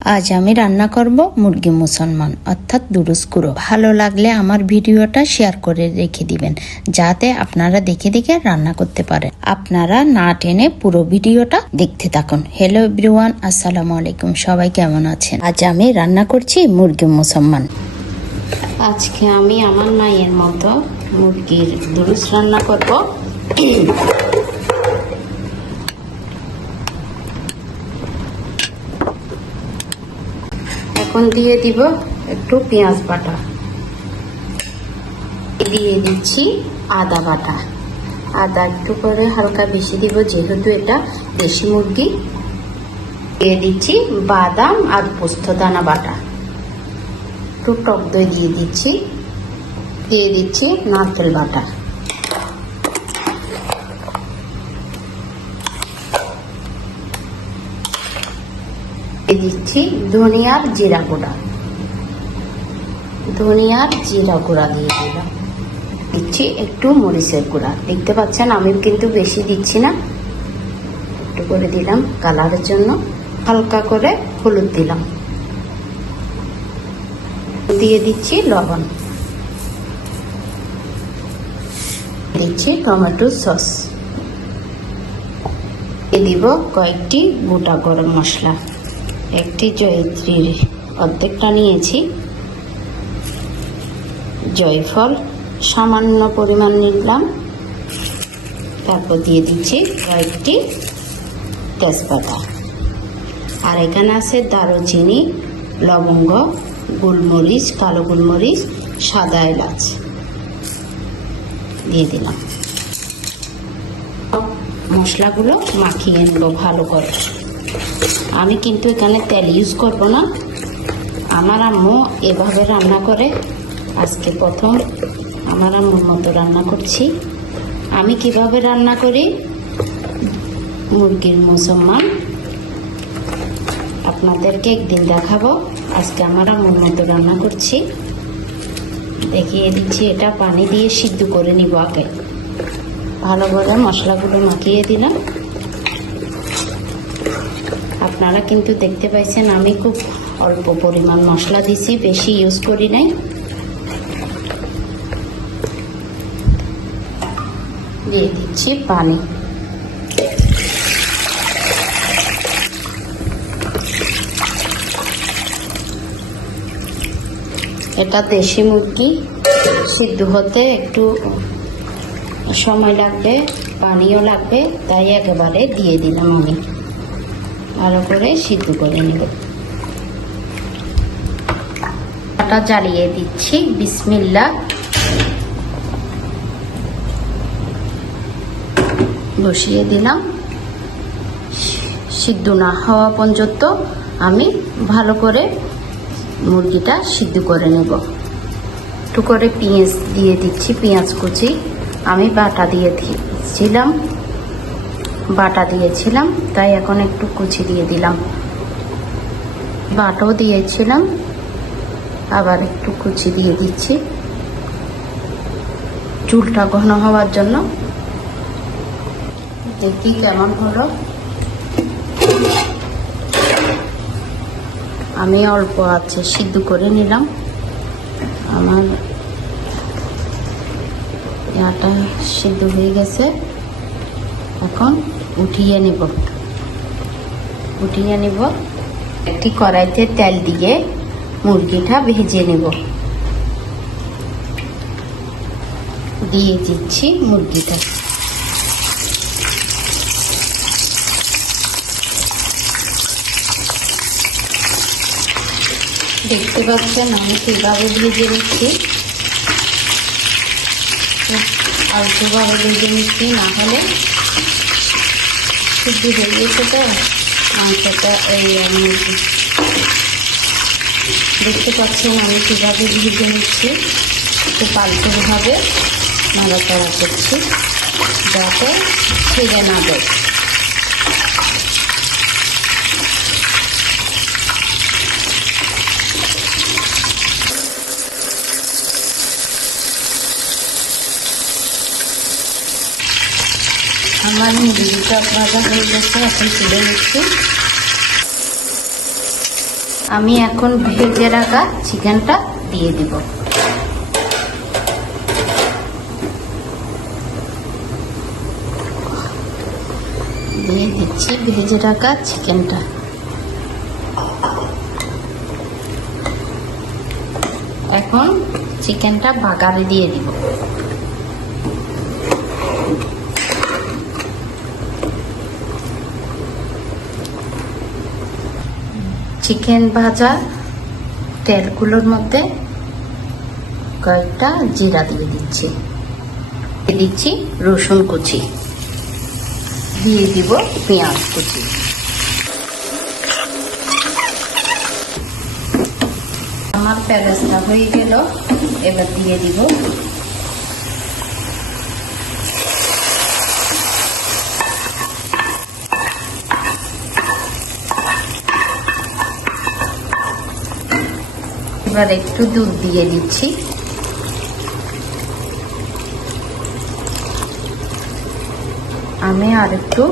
আজ আমি রান্না করব মুরগি মুসলমান অর্থাৎ দুরুস গুঁড়ো। ভালো লাগলে আমার ভিডিওটা শেয়ার করে রেখে দিবেন, যাতে আপনারা দেখে দেখে রান্না করতে পারেন। আপনারা না টেনে পুরো ভিডিওটা দেখতে থাকুন। হ্যালো এভরিওয়ান, আসসালামু আলাইকুম। সবাই কেমন আছেন? আজ আমি রান্না করছি মুরগি মুসলমান। আজকে আমি আমার মায়ের মতো মুরগির দুরুস রান্না করব। এখন দিয়ে দিব একটু পেঁয়াজ বাটা, দিয়ে দিচ্ছি আদা বাটা। আদা একটু করে হালকা বেশি দিব, যেহেতু এটা দেশি মুরগি। দিয়ে দিচ্ছি বাদাম আর পোস্ত দানা বাটা। একটু টক দই দিয়ে দিচ্ছি। দিয়ে দিচ্ছি নারকেল বাটা। দিচ্ছি ধনিয়ার জিরা গুঁড়া। ধনিয়ার জিরা গুঁড়া দিয়ে দিলাম। দিচ্ছি একটু মরিচের গুঁড়া। দেখতে পাচ্ছেন আমি কিন্তু বেশি দিচ্ছি না, একটু করে দিলাম কালারের জন্য। হালকা করে হলুদ দিলাম। দিয়ে দিচ্ছি লবণ। দিচ্ছি টমেটো সস। দিয়ে দিব কয়েকটি গোটা গরম মশলা। একটি জয়িত্রীর অর্ধেকটা নিয়েছি, জয়ফল সামান্য পরিমাণ নিলাম। তারপর দিয়ে দিচ্ছি কয়েকটি তেজপাতা। আর এখানে আছে দারুচিনি, লবঙ্গ, গোলমরিচ, কালো গোলমরিচ, সাদা এলাচ দিয়ে দিলাম। মশলাগুলো মাখিয়ে নেব ভালো করে। আমি কিন্তু এখানে তেল ইউজ করব না। আমার আম্মু এভাবে রান্না করে, আজকে প্রথম আমার আম্মুর মতো রান্না করছি। আমি কিভাবে রান্না করি মুরগির মুসলমান আপনাদেরকে একদিন দেখাবো। আজকে আমার আম্মুর মতো রান্না করছি, দেখিয়ে দিচ্ছি। এটা পানি দিয়ে সিদ্ধ করে নিব আগে। ভালো করে মশলাগুলো মাখিয়ে দিলাম। আপনারা কিন্তু দেখতে পাইছেন আমি খুব অল্প পরিমাণ মশলা দিছি, বেশি ইউজ করি নাই। দিয়ে দিচ্ছি পানি। এটা দেশি মুরগি, সিদ্ধ হতে একটু সময় লাগবে, পানিও লাগবে, তাই একেবারে দিয়ে দিলাম আমি। ভালো করে সিদ্ধ করে নেব। এটা জ্বালিয়ে দিচ্ছি। বিসমিল্লাহ। বসিয়ে দিলাম। সিদ্ধ না হওয়া পর্যন্ত আমি ভালো করে মুরগিটা সিদ্ধ করে নেব। একটু করে পেঁয়াজ দিয়ে দিচ্ছি, পেঁয়াজ কুচি। আমি বাটা দিয়েছিলাম, তাই এখন একটু কুচি দিয়ে দিলাম। বাটাও দিয়েছিলাম, আবার একটু কুচি দিয়ে দিচ্ছি চুলটা ঘন হওয়ার জন্য। দেখি কেমন হলো। আমি অল্প আছে সিদ্ধ করে নিলাম। আমার এটা সিদ্ধ হয়ে গেছে। এখন উঠিয়ে নিব। একটি কড়াইতে তেল দিয়ে মুরগিটা ভেজে নেব। দিয়ে দিচ্ছি মুরগিটা। দেখতে পাচ্ছেন আমি কিভাবে ভেজে নিচ্ছি। অল্পভাবে ভেজে নিচ্ছি, না হলে সিদ্ধ হয়ে গেছে তো মাংসটা। দেখতে পাচ্ছেন আমি কিভাবে ভেজে নিচ্ছি। একটু পাল্টেভাবে নাড়াচাড়া করছি, যাতে ছিঁড়ে না দেয়। আমার মুরগিটা ভাজা হয়ে গেছে, এখন তুলে নিচ্ছি। আমি এখন ভেজে রাখা চিকেনটা দিয়ে দিব। দিয়ে দিচ্ছি ভেজে রাখা চিকেনটা। এখন চিকেনটা বাগারে দিয়ে দিব। চিকেন ভাজা তেলগুলোর মধ্যে কয়েকটা জিরা দিয়ে দিচ্ছি রসুন কুচি, দিয়ে দিব পেঁয়াজ কুচি। আমার পেঁয়াজটা হয়ে গেল, এবার দিয়ে দিব এবার একটু দুধ দিয়ে দিচ্ছি। আমি আর একটু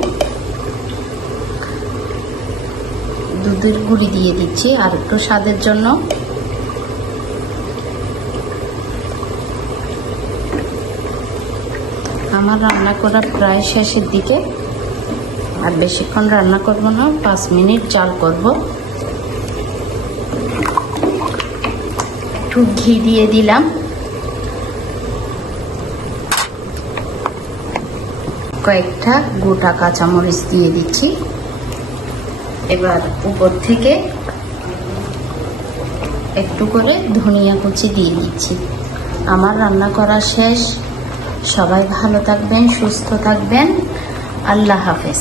দুধের গুঁড়ি দিয়ে দিচ্ছি আর একটু স্বাদের জন্য। আমার রান্না করা প্রায় শেষের দিকে, আর বেশিক্ষণ রান্না করব না, 5 মিনিট জাল করব। একটু ঘি দিয়ে দিলাম, কয়েকটা গোটা কাঁচামরিচ দিয়ে দিচ্ছি। এবার উপর থেকে একটু করে ধনিয়া কুচি দিয়ে দিচ্ছি। আমার রান্না করা শেষ। সবাই ভালো থাকবেন, সুস্থ থাকবেন। আল্লাহ হাফেজ।